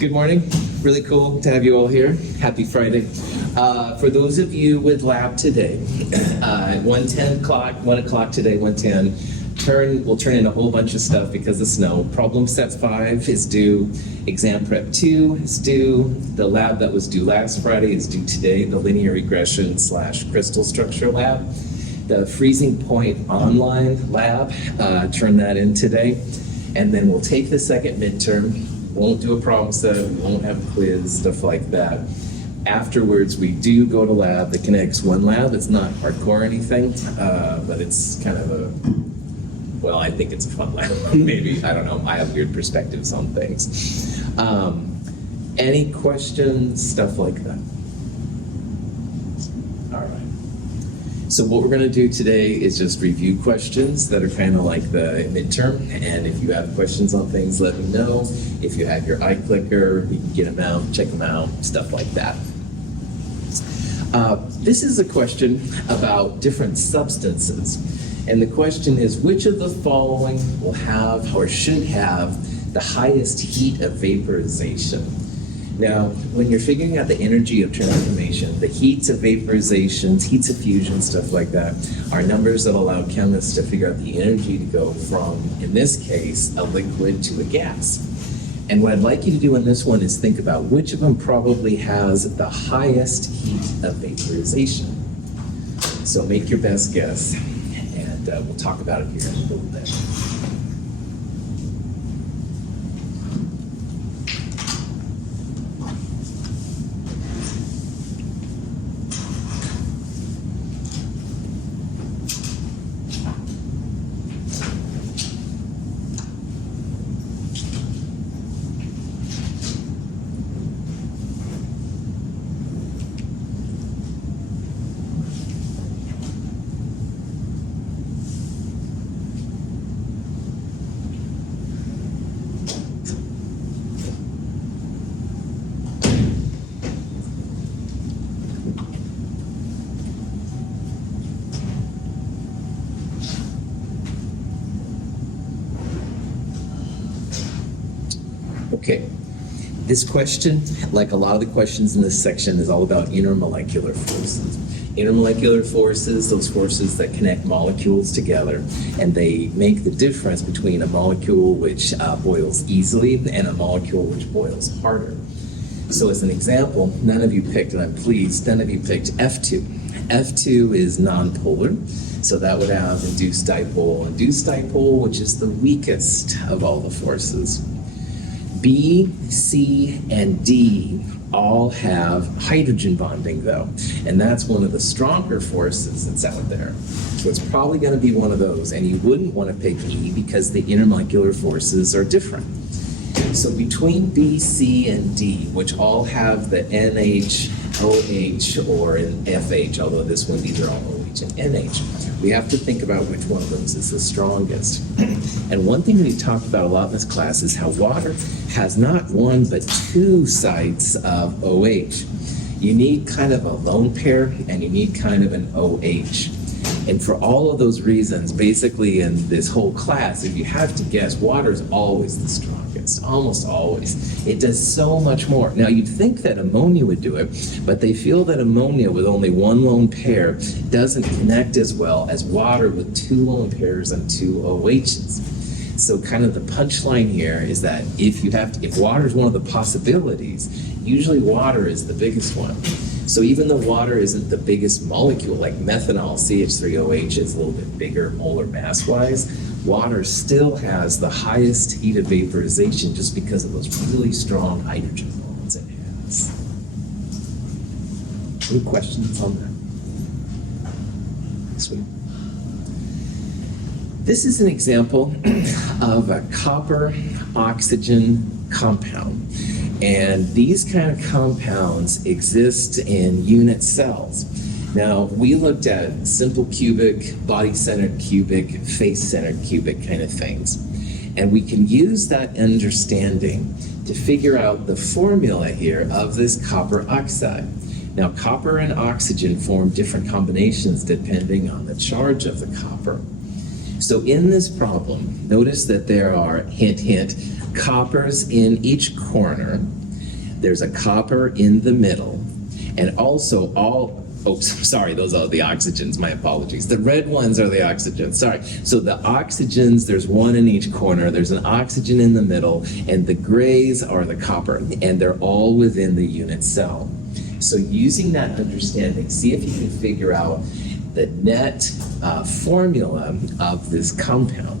Good morning. Really cool to have you all here. Happy Friday. For those of you with lab today, 1 o'clock today, 1:10, we'll turn in a whole bunch of stuff because of snow. Problem set 5 is due. Exam prep 2 is due. The lab that was due last Friday is due today, the linear regression / crystal structure lab. The freezing point online lab, turn that in today. And then we'll take the second midterm. Won't do a problem set, we won't have a quiz, stuff like that. Afterwards, we do go to lab, the Kinetics 1 lab. It's not hardcore or anything, but it's kind of well, I think it's a fun lab. Maybe, I don't know, I have weird perspectives on things. Any questions, stuff like that? All right. So what we're going to do today is just review questions that are kind of like the midterm, and if you have questions on things, let me know. If you have your iClicker, you can get them out, check them out, stuff like that. This is a question about different substances, and the question is, which of the following will have or should have the highest heat of vaporization? Now, when you're figuring out the energy of transformation, the heats of vaporizations, heats of fusion, stuff like that, are numbers that allow chemists to figure out the energy to go from, in this case, a liquid to a gas. And what I'd like you to do in this one is think about which of them probably has the highest heat of vaporization. So make your best guess, and we'll talk about it here in a little bit. Okay, this question, like a lot of the questions in this section, is all about intermolecular forces. Intermolecular forces, those forces that connect molecules together, and they make the difference between a molecule which boils easily and a molecule which boils harder. So as an example, none of you picked, and I'm pleased, none of you picked F2. F2 is nonpolar, so that would have induced dipole, which is the weakest of all the forces. B, C, and D all have hydrogen bonding though, and that's one of the stronger forces that's out there. So it's probably going to be one of those, and you wouldn't want to pick E because the intermolecular forces are different. So between B, C, and D, which all have the NH, OH, or an FH, although this one, these are all OH and NH, we have to think about which one of those is the strongest. And one thing we talked about a lot in this class is how water has not one but 2 sites of OH. You need kind of a lone pair, and you need kind of an OH. And for all of those reasons, basically in this whole class, if you have to guess, water is always the strongest, almost always. It does so much more. Now you'd think that ammonia would do it, but they feel that ammonia with only 1 lone pair doesn't connect as well as water with 2 lone pairs and 2 OHs. So kind of the punchline here is that if water is one of the possibilities, usually water is the biggest one. So even though water isn't the biggest molecule, like methanol, CH3OH is a little bit bigger molar mass-wise, water still has the highest heat of vaporization just because of those really strong hydrogen bonds it has. Any questions on that? Sweet. This is an example of a copper-oxygen compound. And these kind of compounds exist in unit cells. Now, we looked at simple cubic, body-centered cubic, face-centered cubic kind of things. And we can use that understanding to figure out the formula here of this copper oxide. Now, copper and oxygen form different combinations depending on the charge of the copper. So in this problem, notice that there are, hint, hint, coppers in each corner, There's a copper in the middle, and also sorry, those are the oxygens, my apologies. The red ones are the oxygens, sorry. So the oxygens, there's one in each corner, there's an oxygen in the middle, and the grays are the copper, and they're all within the unit cell. So using that understanding, see if you can figure out the net formula of this compound.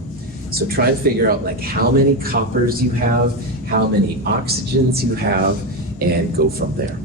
So try to figure out like how many coppers you have, how many oxygens you have, and go from there.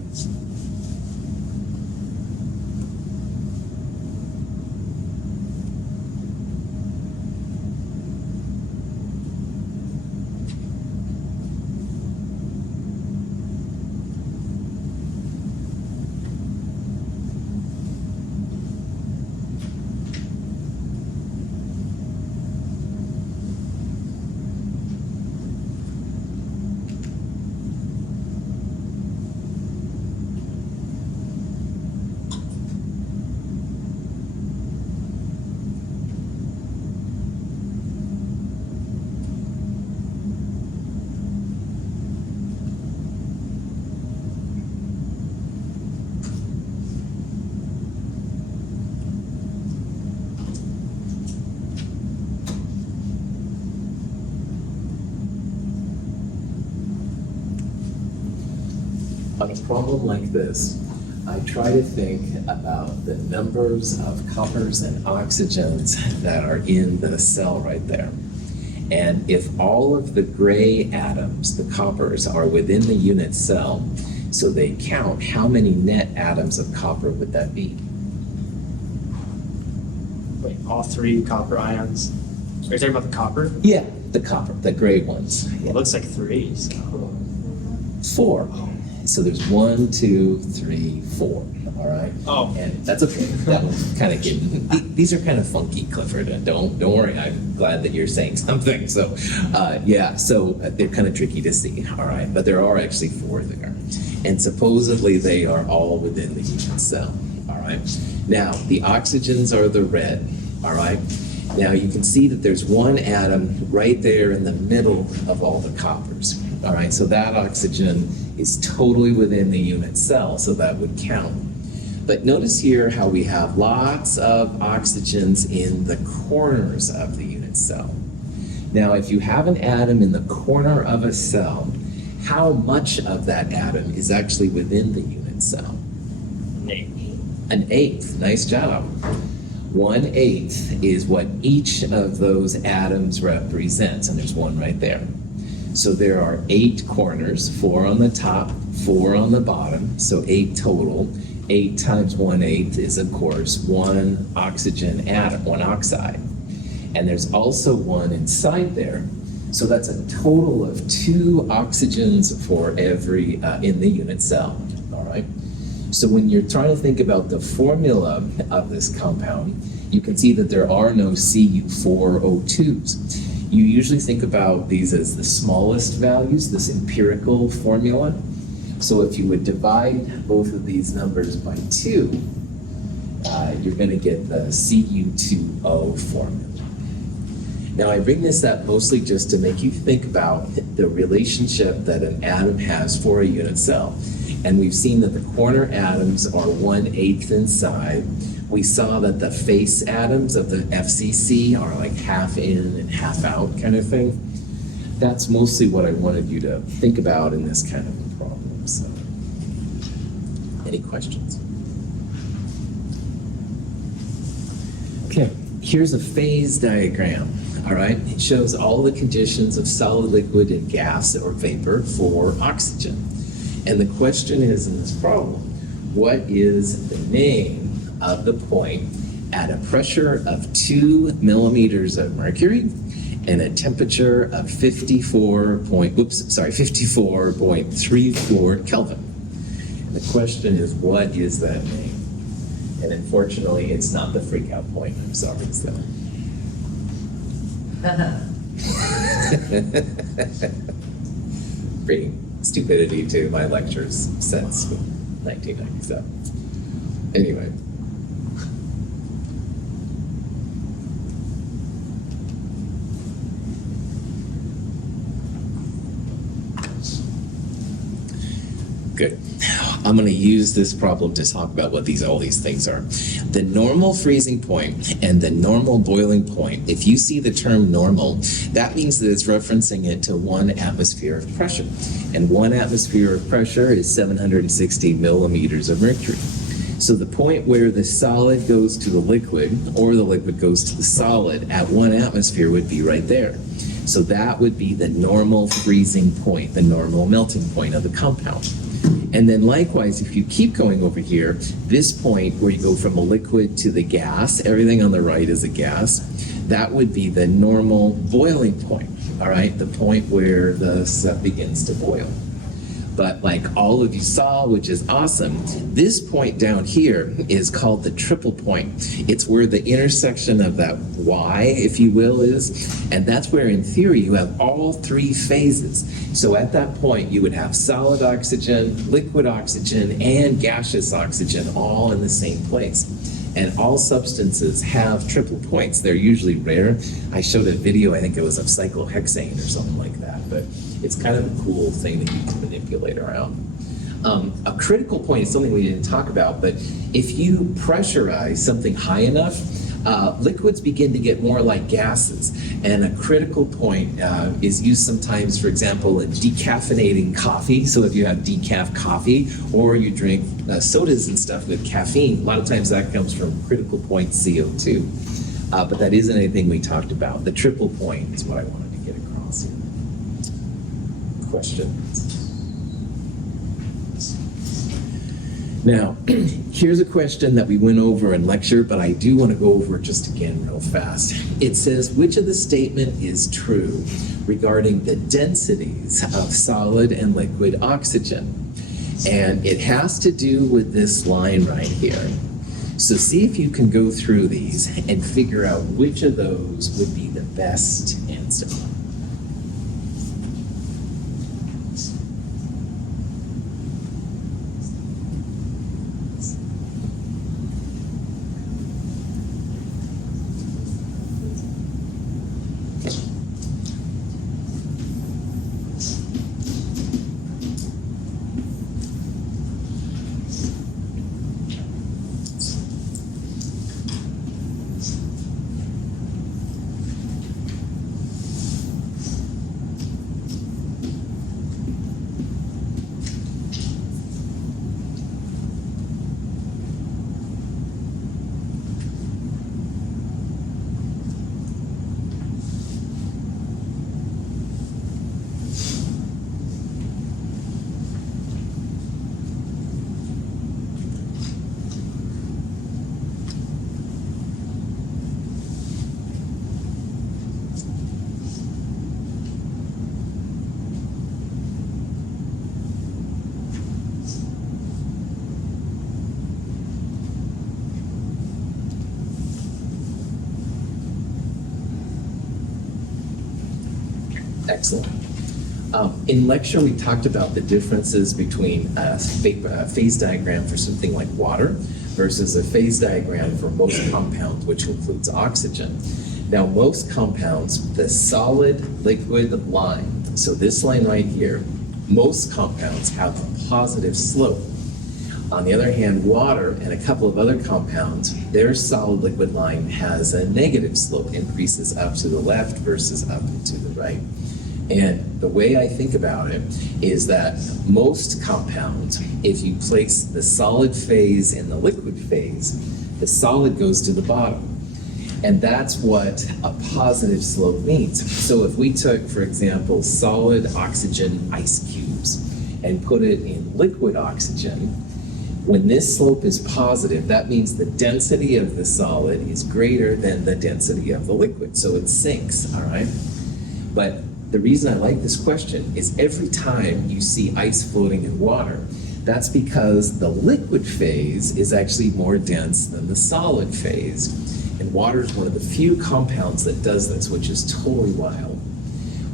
On a problem like this, I try to think about the numbers of coppers and oxygens that are in the cell right there. And if all of the gray atoms, the coppers, are within the unit cell, so they count, how many net atoms of copper would that be? Wait, all 3 copper ions? Are you talking about the copper? Yeah, the copper, the gray ones. It looks like 3. So. 4. So there's 1, 2, 3, 4. All right. Oh. And that's okay. That one's kind of hidden. These are kind of funky, Clifford. And don't worry. I'm glad that you're saying something. So, yeah. So they're kind of tricky to see. All right. But there are actually 4 there, and supposedly they are all within the unit cell. All right. Now the oxygens are the red. All right. Now you can see that there's one atom right there in the middle of all the coppers. All right. So that oxygen is totally within the unit cell, so that would count. But notice here how we have lots of oxygens in the corners of the unit cell. Now, if you have an atom in the corner of a cell, how much of that atom is actually within the unit cell? An eighth. An eighth. Nice job. 1/8 is what each of those atoms represents, and there's one right there. So there are 8 corners, 4 on the top, 4 on the bottom, so 8 total. 8 times 1/8 is, of course, 1 oxygen atom, 1 oxide. And there's also 1 inside there. So that's a total of 2 oxygens for every, in the unit cell, all right? So when you're trying to think about the formula of this compound, you can see that there are no Cu4O2s. You usually think about these as the smallest values, this empirical formula. So if you would divide both of these numbers by 2, you're going to get the Cu2O formula. Now I bring this up mostly just to make you think about the relationship that an atom has for a unit cell. And we've seen that the corner atoms are 1/8 inside. We saw that the face atoms of the FCC are like half in and half out kind of thing. That's mostly what I wanted you to think about in this kind of a problem. So, any questions? Okay, here's a phase diagram. All right, it shows all the conditions of solid, liquid, and gas or vapor for oxygen. And the question is in this problem, what is the name of the point at a pressure of 2 millimeters of mercury and a temperature of 54.34 Kelvin? And the question is, what is that name? And unfortunately, it's not the freak out point. I'm sorry, so. Bringing stupidity to my lectures since 1997. Anyway. Good. I'm going to use this problem to talk about what all these things are. The normal freezing point and the normal boiling point, if you see the term normal, that means that it's referencing it to 1 atmosphere of pressure. And 1 atmosphere of pressure is 760 millimeters of mercury. So the point where the solid goes to the liquid or the liquid goes to the solid at 1 atmosphere would be right there. So that would be the normal freezing point, the normal melting point of the compound. And then likewise, if you keep going over here, this point where you go from a liquid to the gas, everything on the right is a gas, that would be the normal boiling point, all right? The point where the stuff begins to boil. But like all of you saw, which is awesome, this point down here is called the triple point. It's where the intersection of that Y, if you will, is, and that's where in theory you have all 3 phases. So at that point you would have solid oxygen, liquid oxygen, and gaseous oxygen all in the same place. And all substances have triple points. They're usually rare. I showed a video, I think it was of cyclohexane or something like that, but it's kind of a cool thing that you can manipulate around. A critical point is something we didn't talk about, but if you pressurize something high enough, liquids begin to get more like gases. And a critical point is used sometimes, for example, in decaffeinating coffee. So if you have decaf coffee or you drink sodas and stuff with caffeine, a lot of times that comes from critical point CO2. But that isn't anything we talked about. The triple point is what I wanted to get across here. Questions? Now, here's a question that we went over in lecture, but I do want to go over it just again real fast. It says, which of the statement is true regarding the densities of solid and liquid oxygen? And it has to do with this line right here. So see if you can go through these and figure out which of those would be the best answer. Excellent. In lecture, we talked about the differences between a phase diagram for something like water versus a phase diagram for most compounds, which includes oxygen. Now, most compounds, the solid liquid line, so this line right here, most compounds have a positive slope. On the other hand, water and a couple of other compounds, their solid liquid line has a negative slope, increases up to the left versus up and to the right. And the way I think about it is that most compounds, if you place the solid phase in the liquid phase, the solid goes to the bottom. And that's what a positive slope means. So if we took, for example, solid oxygen ice cubes and put it in liquid oxygen, when this slope is positive, that means the density of the solid is greater than the density of the liquid. So it sinks, all right? But the reason I like this question is every time you see ice floating in water, that's because the liquid phase is actually more dense than the solid phase. And water is one of the few compounds that does this, which is totally wild.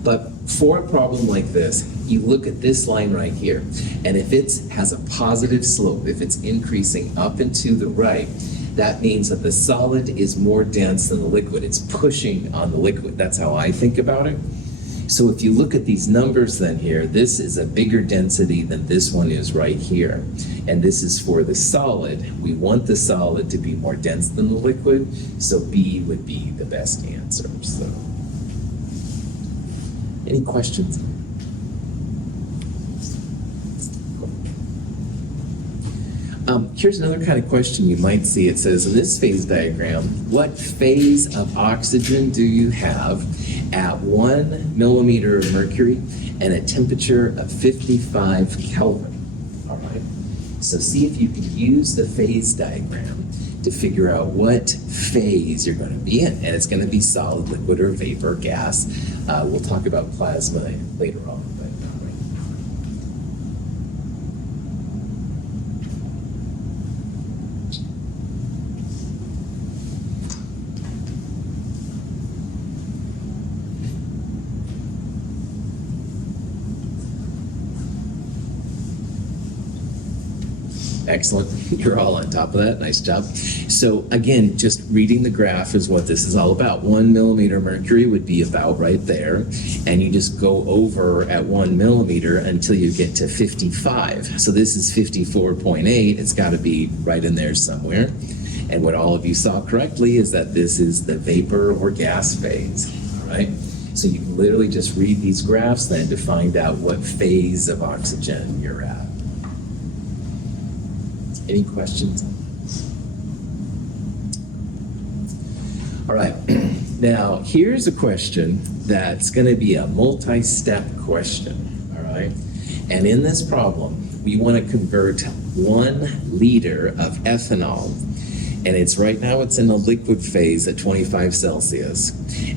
But for a problem like this, you look at this line right here, and if it has a positive slope, if it's increasing up and to the right, that means that the solid is more dense than the liquid. It's pushing on the liquid. That's how I think about it. So if you look at these numbers then here, this is a bigger density than this one is right here. And this is for the solid. We want the solid to be more dense than the liquid, so B would be the best answer. So, any questions? Here's another kind of question you might see. It says, in this phase diagram, what phase of oxygen do you have at 1 millimeter of mercury and a temperature of 55 Kelvin? All right. So see if you can use the phase diagram to figure out what phase you're going to be in. And it's going to be solid, liquid, or vapor, gas. We'll talk about plasma later on. Excellent. You're all on top of that. Nice job. So again, just reading the graph is what this is all about. 1 millimeter mercury would be about right there. And you just go over at 1 millimeter until you get to 55. So this is 54.8. It's got to be right in there somewhere. And what all of you saw correctly is that this is the vapor or gas phase. All right. So you can literally just read these graphs then to find out what phase of oxygen you're at. Any questions? All right, now here's a question that's going to be a multi-step question, all right? And in this problem, we want to convert 1 liter of ethanol, and it's right now it's in a liquid phase at 25 Celsius,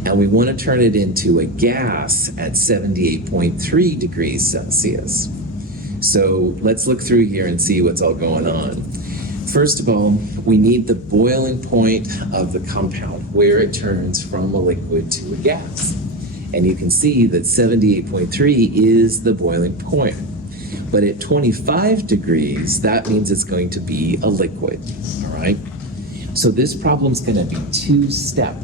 and we want to turn it into a gas at 78.3 degrees Celsius. So let's look through here and see what's all going on. First of all, we need the boiling point of the compound, where it turns from a liquid to a gas. And you can see that 78.3 is the boiling point. But at 25 degrees, that means it's going to be a liquid, all right? So this problem's going to be 2-step.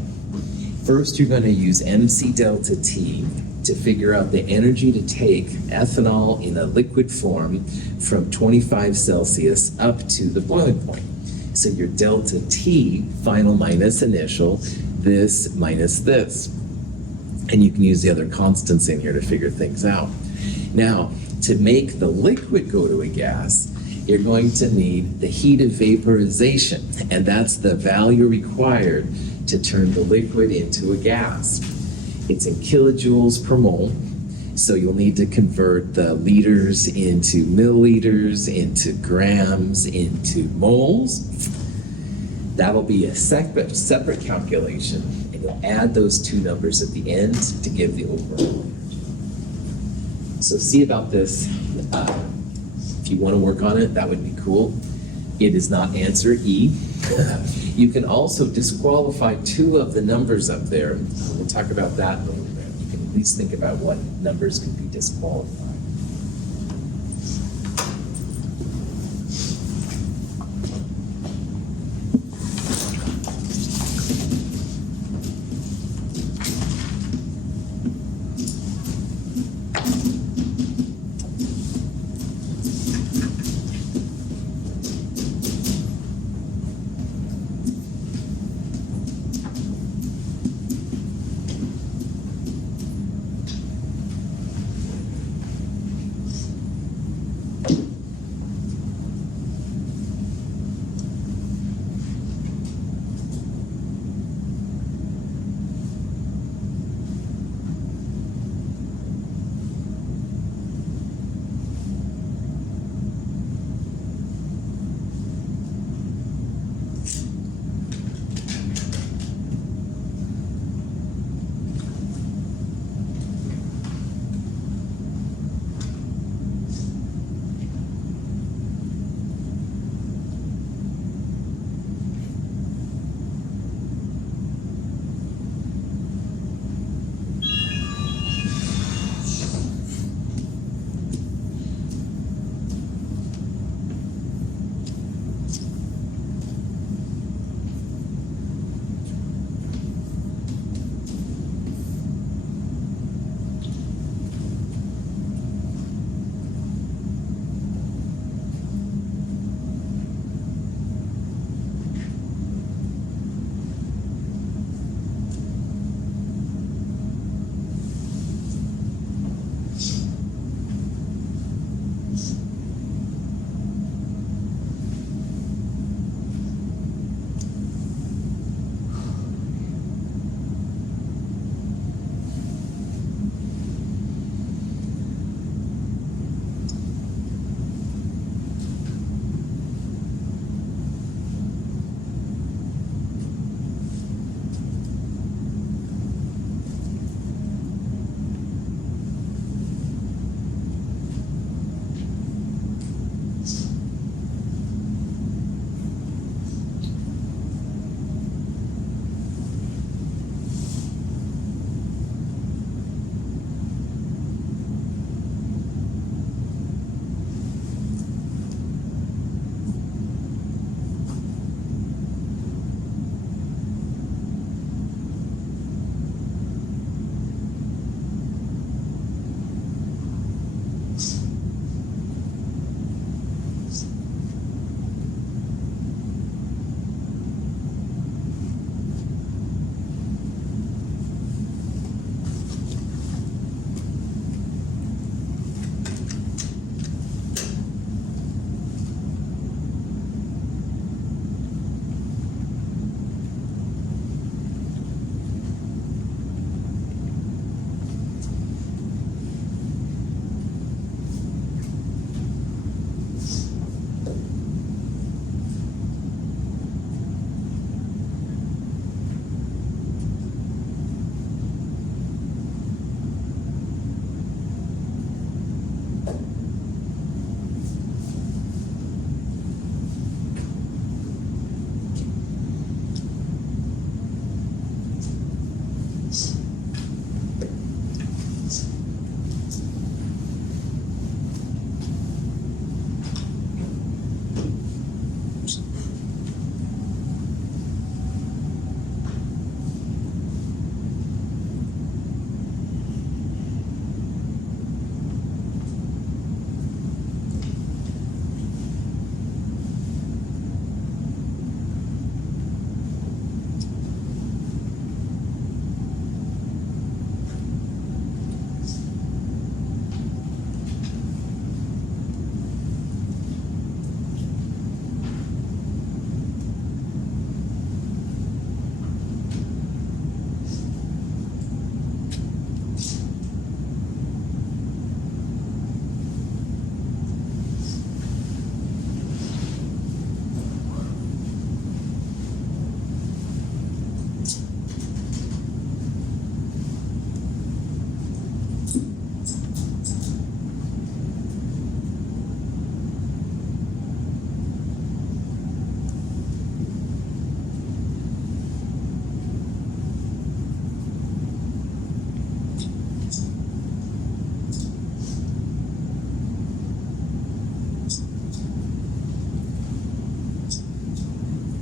First, you're going to use MC delta T to figure out the energy to take ethanol in a liquid form from 25 Celsius up to the boiling point. So your delta T, final minus initial, this minus this. And you can use the other constants in here to figure things out. Now, to make the liquid go to a gas, you're going to need the heat of vaporization, and that's the value required to turn the liquid into a gas. It's in kilojoules per mole, so you'll need to convert the liters into milliliters, into grams, into moles. That'll be a separate calculation, and you'll add those two numbers at the end to give the overall energy. So see about this. If you want to work on it, that would be cool. It is not answer E. You can also disqualify 2 of the numbers up there. We'll talk about that in a little bit. You can at least think about what numbers can be disqualified.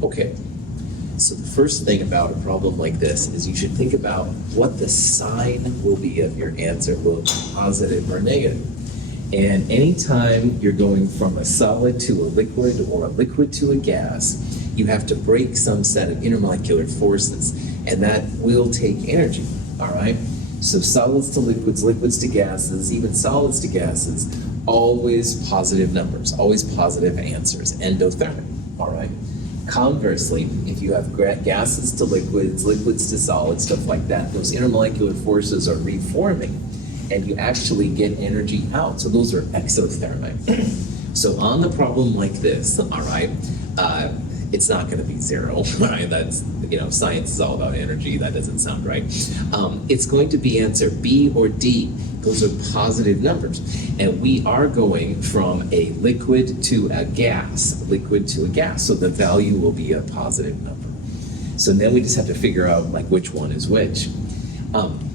Okay, so the first thing about a problem like this is you should think about what the sign will be of your answer, will it be positive or negative? And anytime you're going from a solid to a liquid or a liquid to a gas, you have to break some set of intermolecular forces, and that will take energy, all right? So solids to liquids, liquids to gases, even solids to gases, always positive numbers, always positive answers, endothermic, all right? Conversely, if you have gases to liquids, liquids to solids, stuff like that, those intermolecular forces are reforming, and you actually get energy out. So those are exothermic. So on the problem like this, all right, it's not going to be zero, right? That's, science is all about energy. That doesn't sound right. It's going to be answer B or D. Those are positive numbers. And we are going from a liquid to a gas, liquid to a gas. So the value will be a positive number. So then we just have to figure out which one is which.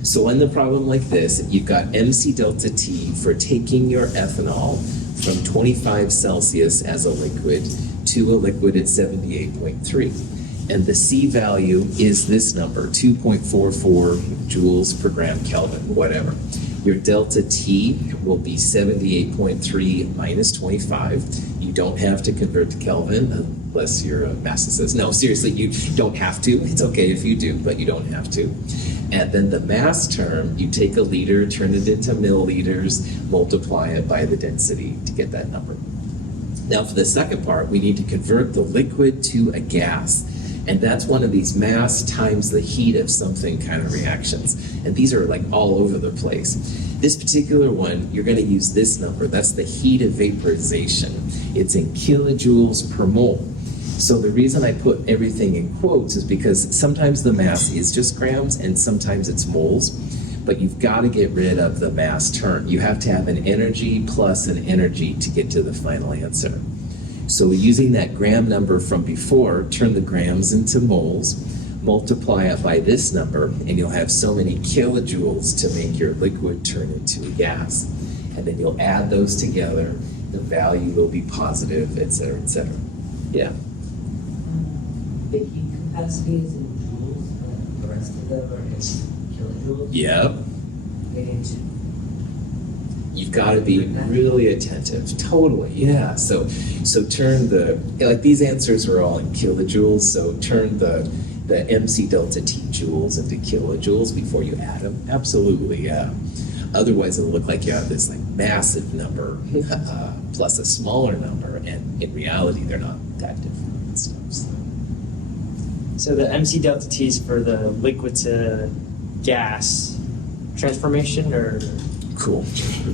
So in the problem like this, you've got MC delta T for taking your ethanol from 25 Celsius as a liquid to a liquid at 78.3. And the C value is this number, 2.44 joules per gram Kelvin, whatever. Your delta T will be 78.3 minus 25. You don't have to convert to Kelvin unless you're a mathicist. No, seriously, you don't have to. It's okay if you do, but you don't have to. And then the mass term, you take a liter, turn it into milliliters, multiply it by the density to get that number. Now for the second part, we need to convert the liquid to a gas. And that's one of these mass times the heat of something kind of reactions. And these are like all over the place. This particular one, you're going to use this number. That's the heat of vaporization. It's in kilojoules per mole. So the reason I put everything in quotes is because sometimes the mass is just grams and sometimes it's moles. But you've got to get rid of the mass term. You have to have an energy plus an energy to get to the final answer. So using that gram number from before, turn the grams into moles, multiply it by this number, and you'll have so many kilojoules to make your liquid turn into a gas. And then you'll add those together, the value will be positive, et cetera, et cetera. Yeah. The heat capacity is in joules, but the rest of them are in kilojoules. Yep. We need to. You've got to be really attentive. Totally, yeah. So turn like these answers are all in kilojoules, so turn the MC delta T joules into kilojoules before you add them. Absolutely, yeah. Otherwise it'll look like you have this like massive number plus a smaller number, and in reality they're not that different and stuff. So the MC delta T is for the liquid to gas transformation, or? Cool.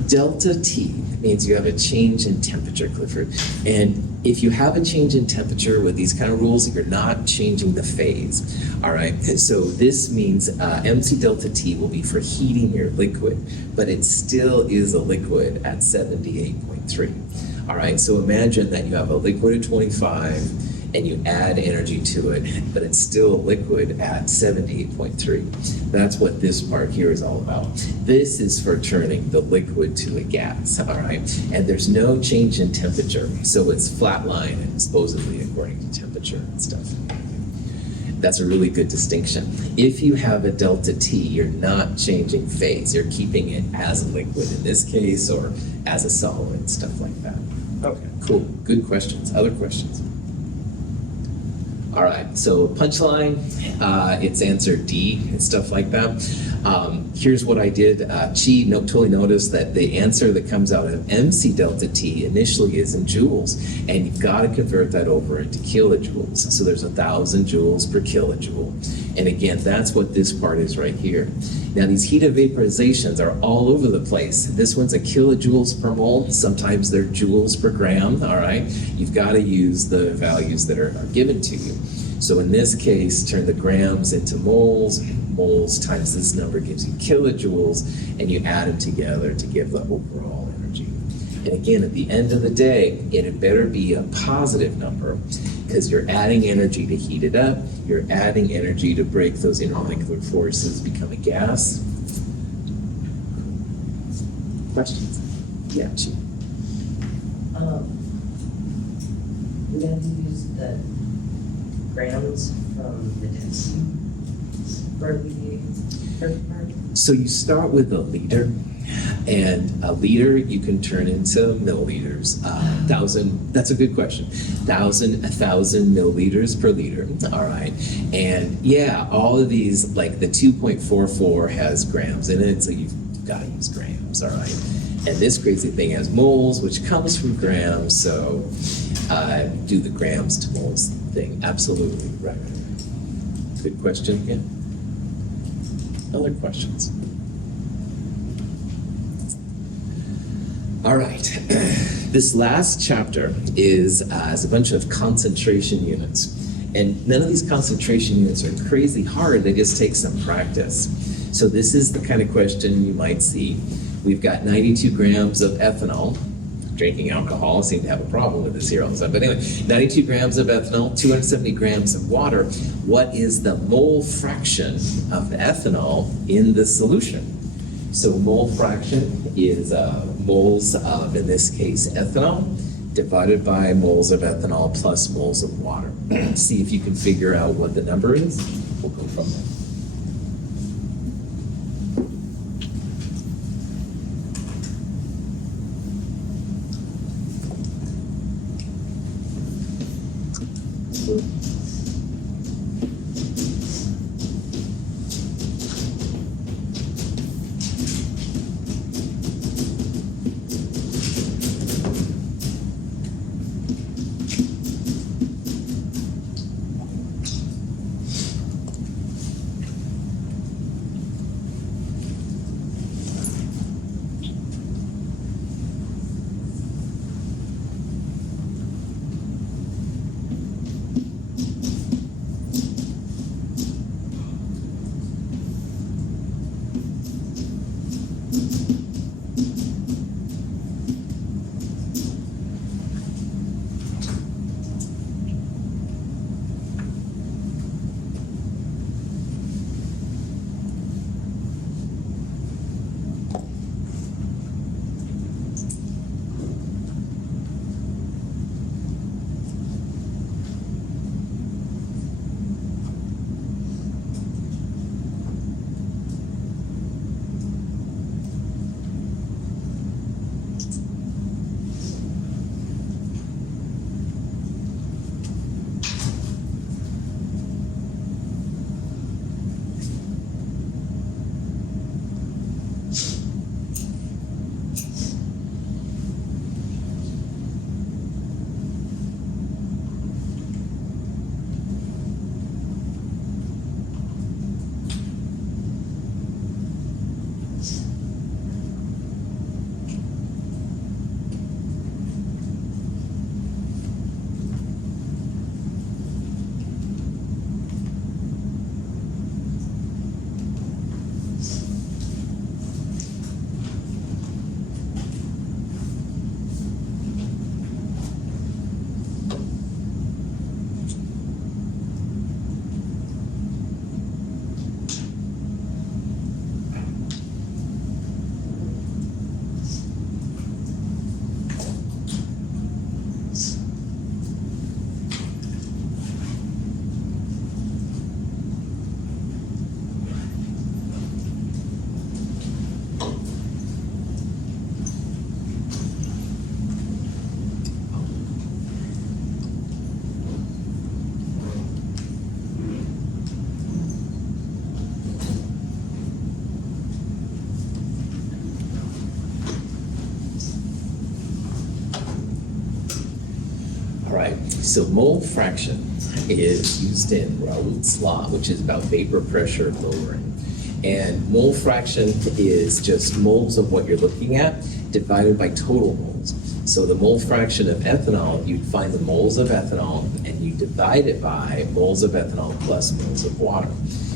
Delta T means you have a change in temperature, Clifford. And if you have a change in temperature with these kind of rules, you're not changing the phase. All right. So this means MC delta T will be for heating your liquid, but it still is a liquid at 78.3. All right. So imagine that you have a liquid at 25 and you add energy to it, but it's still a liquid at 78.3. That's what this part here is all about. This is for turning the liquid to a gas, all right? And there's no change in temperature, so it's flatline and supposedly according to temperature and stuff. That's a really good distinction. If you have a delta T, you're not changing phase. You're keeping it as a liquid in this case, or as a solid, stuff like that. Okay. Cool, good questions. Other questions? All right, so punchline, it's answer D and stuff like that. Here's what I did. Totally noticed that the answer that comes out of MC delta T initially is in joules, and you've got to convert that over into kilojoules. So there's 1,000 joules per kilojoule. And again, that's what this part is right here. Now these heat of vaporizations are all over the place. This one's a kilojoules per mole. Sometimes they're joules per gram, all right? You've got to use the values that are given to you. So in this case, turn the grams into moles. Moles times this number gives you kilojoules, and you add them together to give the overall energy. And again, at the end of the day, it had better be a positive number, because you're adding energy to heat it up, you're adding energy to break those intermolecular forces, become a gas. Questions? Yeah, Chi. We have to use the grams from the density for the first part. So you start with a liter, and a liter you can turn into milliliters. 1,000, that's a good question. 1,000 milliliters per liter, all right. And yeah, all of these, like the 2.44 has grams in it, so you've got to use grams, all right. And this crazy thing has moles, which comes from grams, so do the grams to moles thing. Absolutely, right. Good question again. Other questions? All right, this last chapter is a bunch of concentration units. And none of these concentration units are crazy hard, they just take some practice. So this is the kind of question you might see. We've got 92 grams of ethanol. Drinking alcohol, I seem to have a problem with this here all the time. But anyway, 92 grams of ethanol, 270 grams of water. What is the mole fraction of the ethanol in the solution? So mole fraction is moles of, in this case, ethanol, divided by moles of ethanol plus moles of water. See if you can figure out what the number is. We'll go from there. All right, so mole fraction is used in Raoult's law, which is about vapor pressure lowering. And mole fraction is just moles of what you're looking at divided by total moles. So the mole fraction of ethanol, you'd find the moles of ethanol and you divide it by moles of ethanol plus moles of water.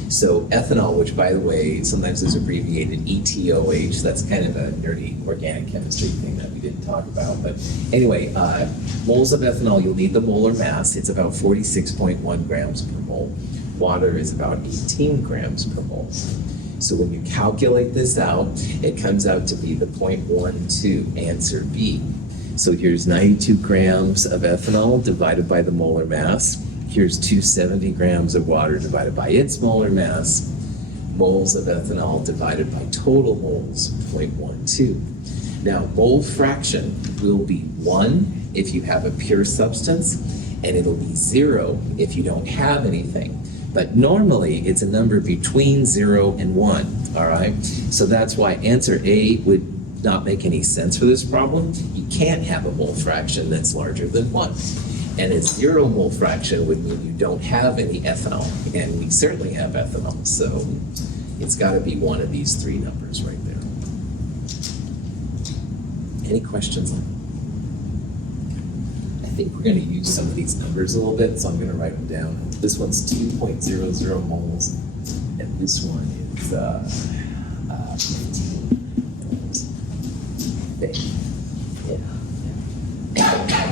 So ethanol, which by the way, sometimes is abbreviated ETOH, that's kind of a nerdy organic chemistry thing that we didn't talk about. But anyway, moles of ethanol, you'll need the molar mass. It's about 46.1 grams per mole. Water is about 18 grams per mole. So when you calculate this out, it comes out to be the 0.12, answer B. So here's 92 grams of ethanol divided by the molar mass. Here's 270 grams of water divided by its molar mass. Moles of ethanol divided by total moles, 0.12. Now, mole fraction will be 1 if you have a pure substance, and it'll be 0 if you don't have anything. But normally, it's a number between 0 and 1, all right? So that's why answer A would not make any sense for this problem. You can't have a mole fraction that's larger than 1. And a 0 mole fraction would mean you don't have any ethanol, and we certainly have ethanol, so it's got to be one of these 3 numbers right there. Any questions? I think we're going to use some of these numbers a little bit, so I'm going to write them down. This one's 2.00 moles, and this one is 15 moles. Yeah.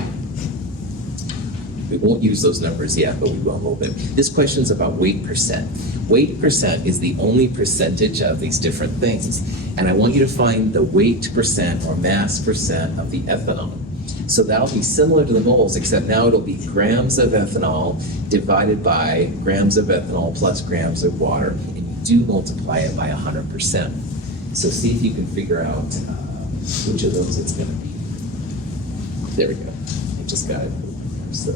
We won't use those numbers yet, but we will a little bit. This question's about weight percent. Weight percent is the only percentage of these different things. And I want you to find the weight percent or mass percent of the ethanol. So that'll be similar to the moles, except now it'll be grams of ethanol divided by grams of ethanol plus grams of water. And you do multiply it by 100%. So see if you can figure out which of those it's going to be. There we go. I just got it. So.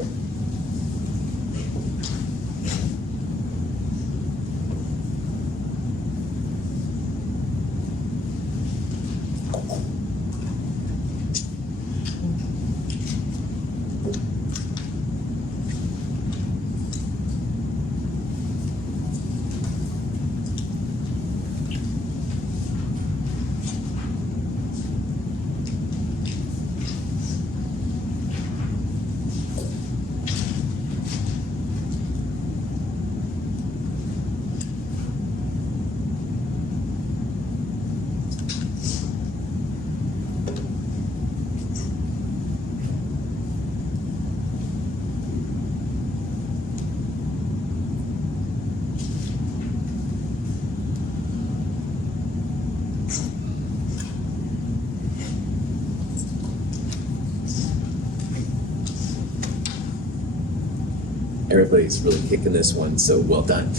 Everybody's really kicking this one, so well done.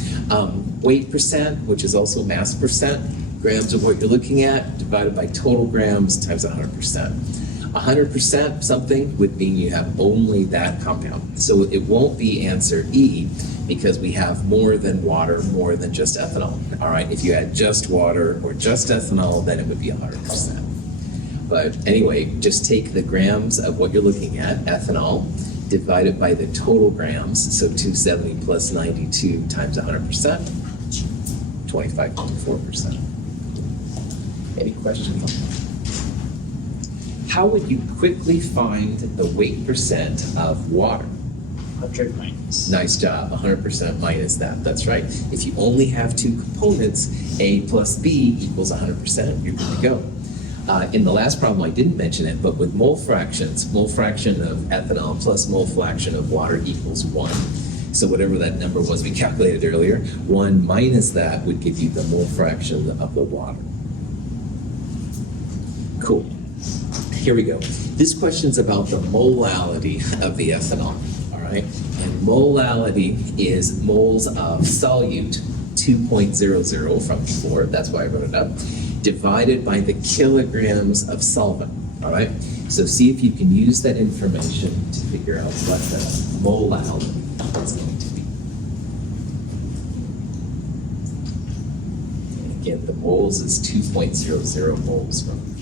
Weight percent, which is also mass percent, grams of what you're looking at, divided by total grams times 100%. 100% something would mean you have only that compound. So it won't be answer E, because we have more than water, more than just ethanol. All right, if you had just water or just ethanol, then it would be 100%. But anyway, just take the grams of what you're looking at, ethanol, divided by the total grams, so 270 plus 92 times 100%, 25.4%. Any questions? How would you quickly find the weight percent of water? 100 minus. Nice job, 100% minus that, that's right. If you only have 2 components, A plus B equals 100%, you're good to go. In the last problem, I didn't mention it, but with mole fractions, mole fraction of ethanol plus mole fraction of water equals 1. So whatever that number was we calculated earlier, 1 minus that would give you the mole fraction of the water. Cool. Here we go. This question's about the molality of the ethanol, all right? And molality is moles of solute, 2.00 from before, that's why I wrote it up, divided by the kilograms of solvent, all right? So see if you can use that information to figure out what the molality is going to be. And again, the moles is 2.00 moles from before.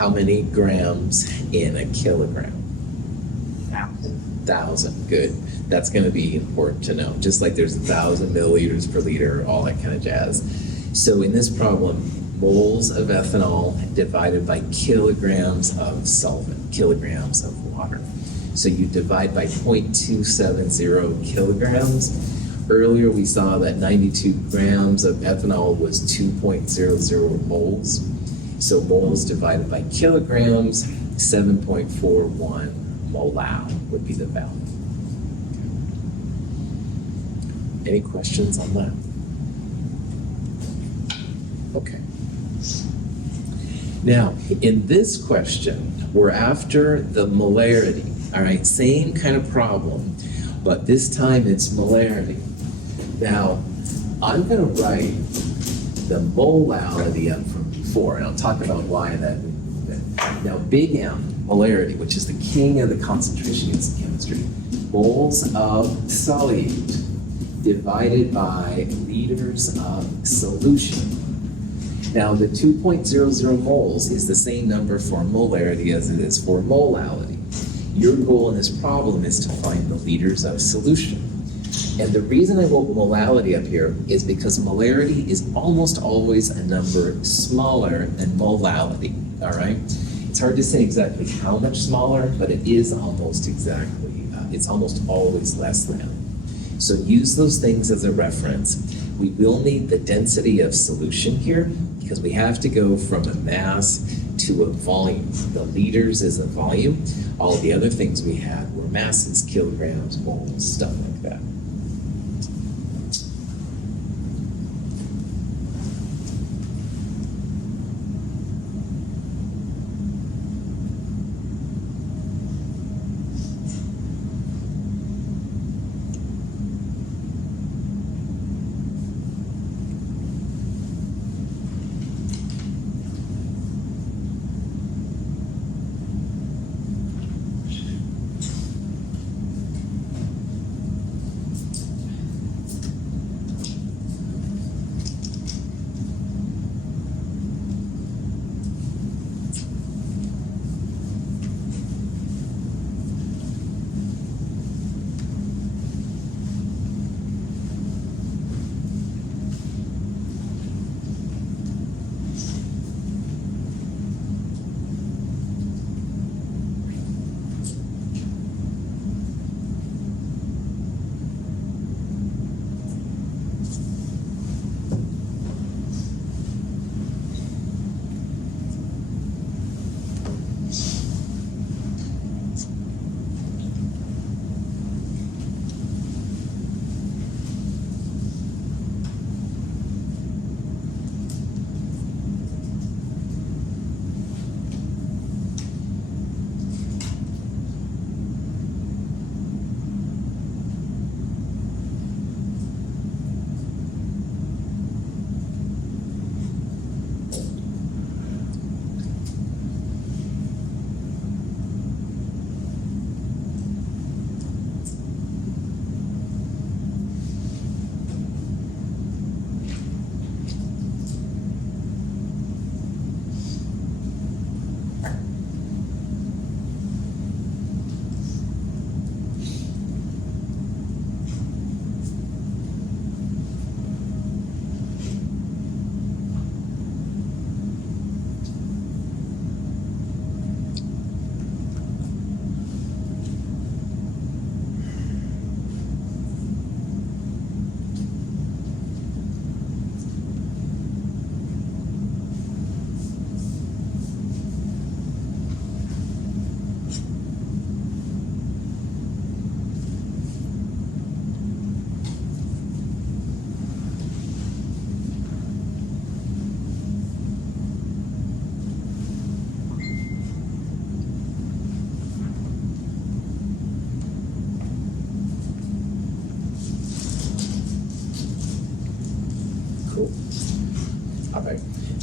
How many grams in a kilogram? 1,000, good. That's gonna be important to know, just like there's 1,000 milliliters per liter, all that kind of jazz. So in this problem, moles of ethanol divided by kilograms of solvent, kilograms of water. So you divide by 0.270 kilograms. Earlier we saw that 92 grams of ethanol was 2.00 moles. So moles divided by kilograms, 7.41 molal would be the value. Any questions on that? Okay. Now, in this question, we're after the molarity. All right, same kind of problem, but this time it's molarity. Now, I'm going to write the molality up from before, and I'll talk about why that. Now, big M, molarity, which is the king of the concentration units in chemistry, moles of solute divided by liters of solution. Now, the 2.00 moles is the same number for molarity as it is for molality. Your goal in this problem is to find the liters of solution. And the reason I wrote molality up here is because molarity is almost always a number smaller than molality, all right? It's hard to say exactly how much smaller, but it is almost exactly, it's almost always less than. So use those things as a reference. We will need the density of solution here because we have to go from a mass to a volume. The liters is a volume. All the other things we had were masses, kilograms, moles, stuff like that.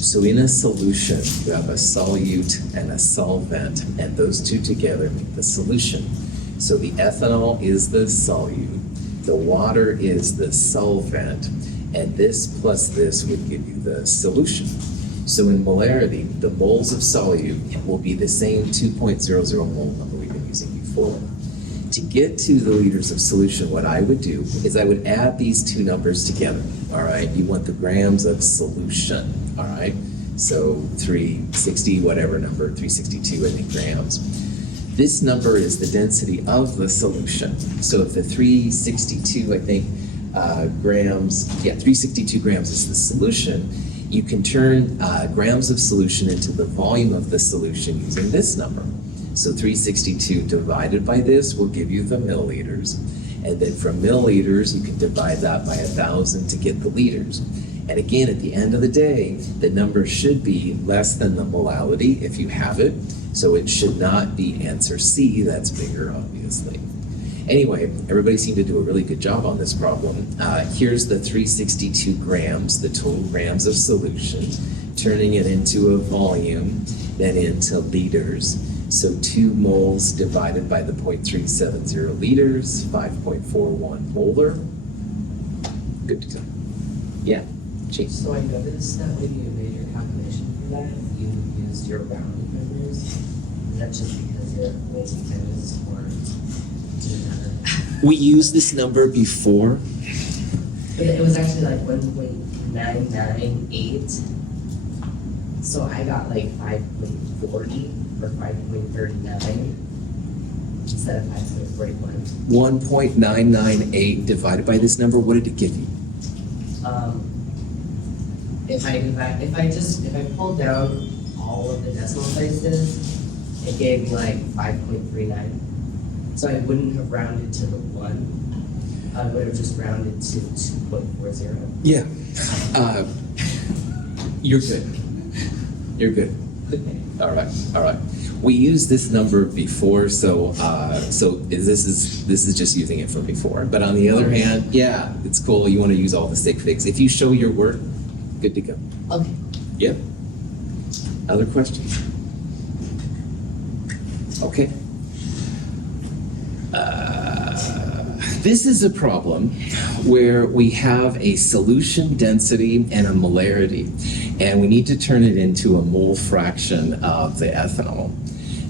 So in a solution, you have a solute and a solvent, and those two together make the solution. So the ethanol is the solute, the water is the solvent, and this plus this would give you the solution. So in molarity, the moles of solute will be the same 2.00 mole number we've been using before. To get to the liters of solution, what I would do is I would add these two numbers together, all right? You want the grams of solution, all right? So 360, whatever number, 362, I think, grams. This number is the density of the solution. So if the 362, I think, grams, 362 grams is the solution, you can turn grams of solution into the volume of the solution using this number. So 362 divided by this will give you the milliliters. And then from milliliters, you can divide that by 1,000 to get the liters. And again, at the end of the day, the number should be less than the molality if you have it. So it should not be answer C, that's bigger, obviously. Anyway, everybody seemed to do a really good job on this problem. Here's the 362 grams, the total grams of solution, turning it into a volume, then into liters. So 2 moles divided by the 0.370 liters, 5.41 molar. Good to go. Yeah, Chief. So I noticed that when you made your calculation for that, you used your rounding numbers. Is that just because you're lazy tennis or does it matter? We used this number before. It was actually like 1.998. So I got like 5.40 or 5.39 instead of 5.41. 1.998 divided by this number, what did it give you? If I pulled down all of the decimal places, it gave me like 5.39. So I wouldn't have rounded to the 1. I would have just rounded to 2.40. Yeah. You're good. You're good. All right. We used this number before, so this is just using it from before. But on the other hand, yeah, it's cool. You want to use all the sig figs. If you show your work, good to go. Okay. Yep. Other questions? Okay. This is a problem where we have a solution density and a molarity, and we need to turn it into a mole fraction of the ethanol.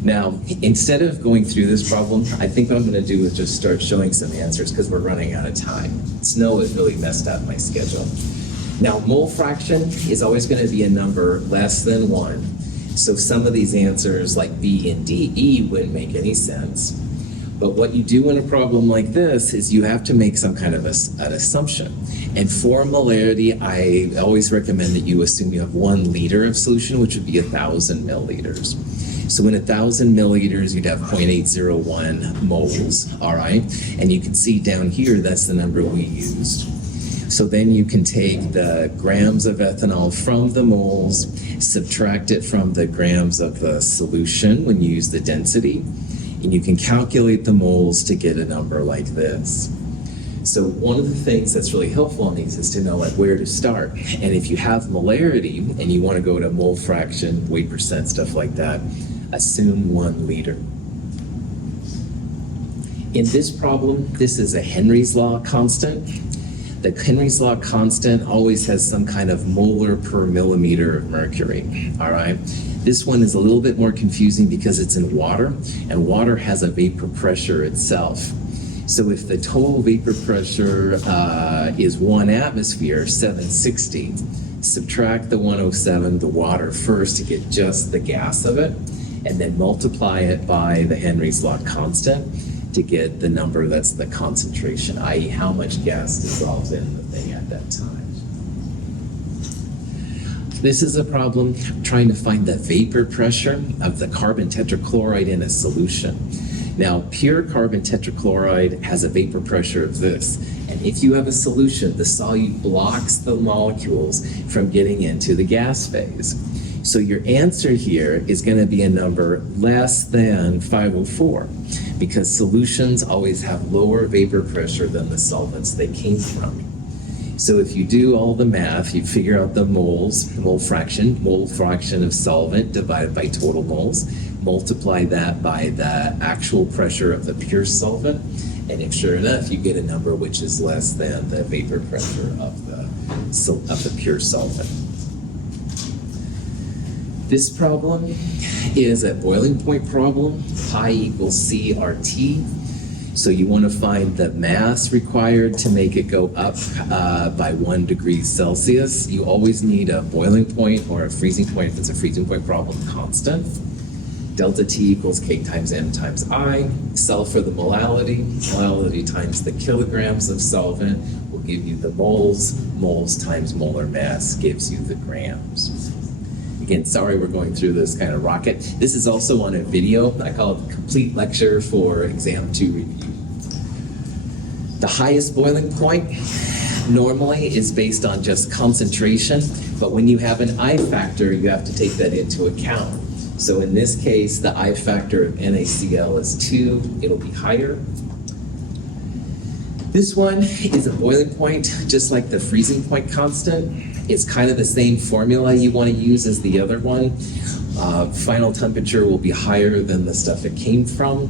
Now, instead of going through this problem, I think what I'm going to do is just start showing some answers because we're running out of time. Snow has really messed up my schedule. Now, mole fraction is always going to be a number less than 1. So some of these answers like B and D, E wouldn't make any sense. But what you do in a problem like this is you have to make some kind of an assumption. And for molarity, I always recommend that you assume you have 1 liter of solution, which would be 1,000 milliliters. So in 1,000 milliliters, you'd have 0.801 moles, all right? And you can see down here, that's the number we used. So then you can take the grams of ethanol from the moles, subtract it from the grams of the solution when you use the density, and you can calculate the moles to get a number like this. So one of the things that's really helpful on these is to know like where to start. And if you have molarity and you want to go to mole fraction, weight percent, stuff like that, assume 1 liter. In this problem, this is a Henry's law constant. The Henry's law constant always has some kind of molar per millimeter of mercury, all right? This one is a little bit more confusing because it's in water, and water has a vapor pressure itself. So if the total vapor pressure is 1 atmosphere, 760, subtract the 107, the water first to get just the gas of it, and then multiply it by the Henry's law constant to get the number that's the concentration, i.e. how much gas dissolves in the thing at that time. This is a problem trying to find the vapor pressure of the carbon tetrachloride in a solution. Now, pure carbon tetrachloride has a vapor pressure of this, and if you have a solution, the solute blocks the molecules from getting into the gas phase. So your answer here is going to be a number less than 504 because solutions always have lower vapor pressure than the solvents they came from. So if you do all the math, you figure out the mole fraction of solvent divided by total moles, multiply that by the actual pressure of the pure solvent, and if sure enough, you get a number which is less than the vapor pressure of the pure solvent. This problem is a boiling point problem, pi equals CRT. So you want to find the mass required to make it go up by 1 degree Celsius. You always need a boiling point or a freezing point, if it's a freezing point problem, constant. Delta T equals K times M times I. Solve for the molality. Molality times the kilograms of solvent will give you the moles. Moles times molar mass gives you the grams. Again, sorry we're going through this kind of rocket. This is also on a video. I call it the complete lecture for exam 2 review. The highest boiling point normally is based on just concentration, but when you have an I factor, you have to take that into account. So in this case, the I factor of NaCl is 2, it'll be higher. This one is a boiling point, just like the freezing point constant. It's kind of the same formula you want to use as the other one. Final temperature will be higher than the stuff it came from.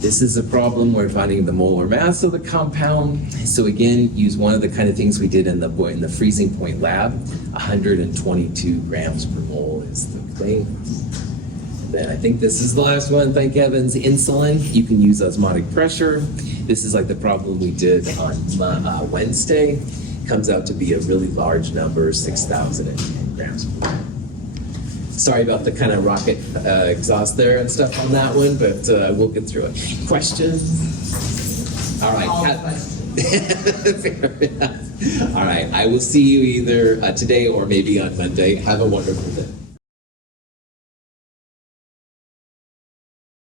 This is a problem we're finding the molar mass of the compound. So again, use one of the kind of things we did in the freezing point lab. 122 grams per mole is the claim. And then I think this is the last one, thank heavens, insulin. You can use osmotic pressure. This is like the problem we did on Wednesday. Comes out to be a really large number, 6,010 grams per mole. Sorry about the kind of rocket exhaust there and stuff on that one, but we'll get through it. Questions? All right. Fair enough. All right. I will see you either today or maybe on Monday. Have a wonderful day.